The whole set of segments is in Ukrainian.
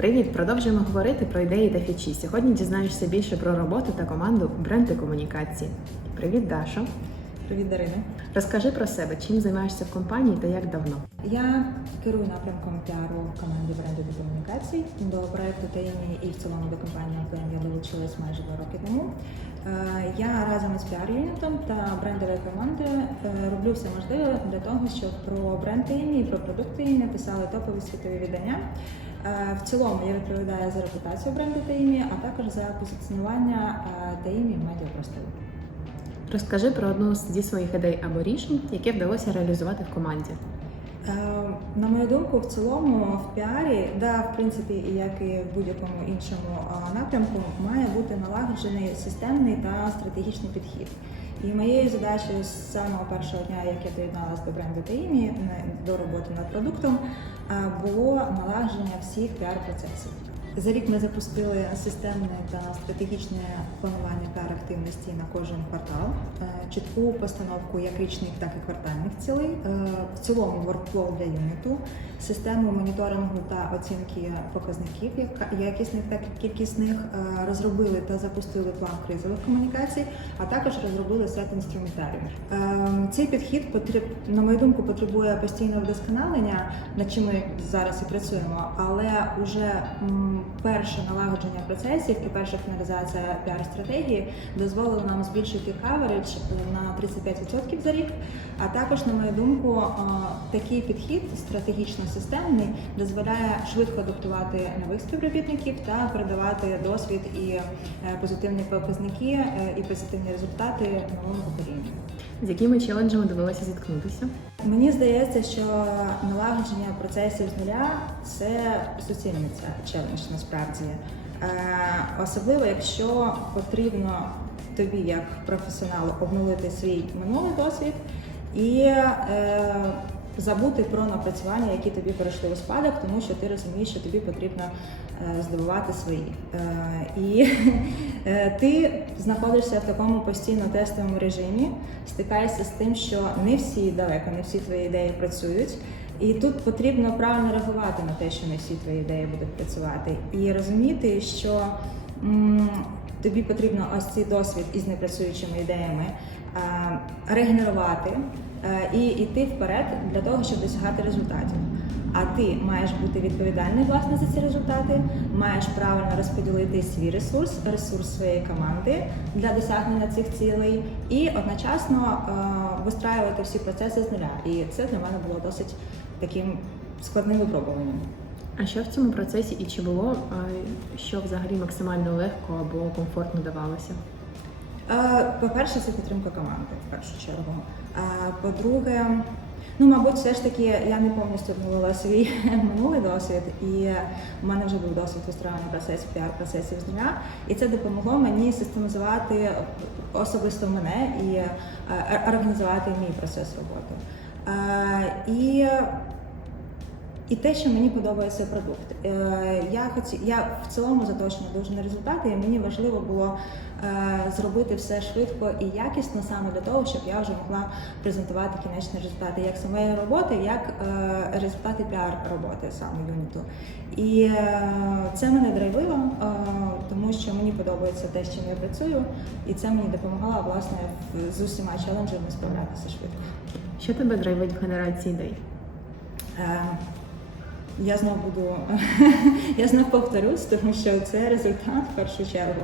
Привіт! Продовжуємо говорити про ідеї та фічі. Сьогодні дізнаєшся більше про роботу та команду бренди комунікації. Привіт, Дашо. Привіт, Дарина. Розкажи про себе, чим займаєшся в компанії та як давно. Я керую напрямком піару в команді бренду та комунікацій. До проекту ТАІМІ і в цілому до компанії Я майже два роки тому. Е, Я разом із піар-юнітом та брендовою командою е, роблю все можливе для того, щоб про бренд ТАІМІ і про продукти ТАІМІ писали топові світові видання. Е, В цілому я відповідаю за репутацію бренду ТАІМІ, а також за позиціонування е, ТАІМІ в медіапросторі. Розкажи про одну зі своїх ідей або рішень, яке вдалося реалізувати в команді. Е, На мою думку, в цілому в піарі, да, в принципі, як і в будь-якому іншому напрямку, має бути налагоджений системний та стратегічний підхід. І моєю задачею з самого першого дня, як я доєдналася до бренду Таїмі до роботи над продуктом, було налагодження всіх піар-процесів. За рік ми запустили системне та стратегічне планування піар-активності на кожен квартал, е, чітку постановку як річних, так і квартальних цілей, е, в цілому workflow для юніту, систему моніторингу та оцінки показників, як- якісних та кількісних, е, розробили та запустили план кризових комунікацій, а також розробили сет інструментарію. Е, Цей підхід потреб, на мою думку, потребує постійного вдосконалення, над чим ми зараз і працюємо, але вже перше налагодження процесів і перша фіналізація піар-стратегії дозволила нам збільшити каверидж на 35% за рік. А також, на мою думку, е, такий підхід стратегічно системний дозволяє швидко адаптувати нових співробітників та передавати досвід і е, позитивні показники е, і позитивні результати новому поколінню. З якими челенджами довелося зіткнутися? Мені здається, що налагодження процесів з нуля це суцільний челендж насправді. Е, особливо, якщо потрібно тобі, як професіоналу, обнулити свій минулий досвід і е, забути про напрацювання, які тобі перейшли у спадок, тому що ти розумієш, що тобі потрібно е, здобувати свої. Е, і е, ти знаходишся в такому постійно тестовому режимі, стикаєшся з тим, що не всі далеко, не всі твої ідеї працюють. І тут потрібно правильно реагувати на те, що не всі твої ідеї будуть працювати, і розуміти, що тобі потрібно ось цей досвід із непрацюючими ідеями е, регенерувати е, і йти вперед для того, щоб досягати результатів. А ти маєш бути відповідальний власне за ці результати, маєш правильно розподілити свій ресурс, ресурс своєї команди для досягнення цих цілей, і одночасно е, вистраювати всі процеси з нуля. І це для мене було досить таким складним випробуванням. А що в цьому процесі і чи було, що взагалі максимально легко або комфортно давалося? По-перше, це підтримка команди в першу чергу. По-друге, ну мабуть, все ж таки я не повністю обнулила свій минулий досвід, і в мене вже був досвід вистраювання процесів, піар-процесів з нуля, і це допомогло мені систематизувати особисто мене і е, організувати мій процес роботи. І і те, що мені подобається продукт. Е, Я хоті, я в цілому заточена дуже на результати, і мені важливо було е, зробити все швидко і якісно саме для того, щоб я вже могла презентувати кінечні результати як самої роботи, як е, результати піар роботи саме юніту. І це мене драйвило, тому що мені подобається те, з чим я працюю, і це мені допомагало власне з усіма челенджами справлятися швидко. Що тебе драйвить в генерації ідей? Е, Я знов буду, я знов повторюсь, тому що це результат в першу чергу.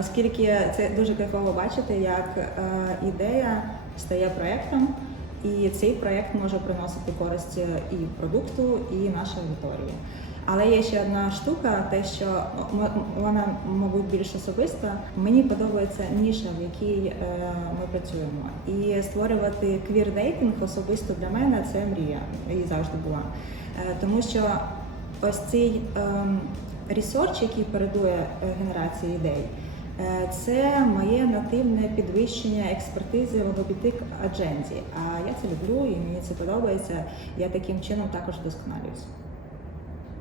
Оскільки це дуже кайфово бачити, як е, ідея стає проєктом, і цей проєкт може приносити користь і продукту, і нашій аудиторії. Але є ще одна штука, те, що м- вона, мабуть, більш особиста. Мені подобається ніша, в якій е, ми працюємо. І створювати квір-дейтинг особисто для мене це мрія і завжди була. Е, Тому що ось цей ем, ресерч, який передує е, генерації ідей, це моє нативне підвищення експертизи в логопітик адженді. А я це люблю і мені це подобається. Я таким чином також вдосконалююсь.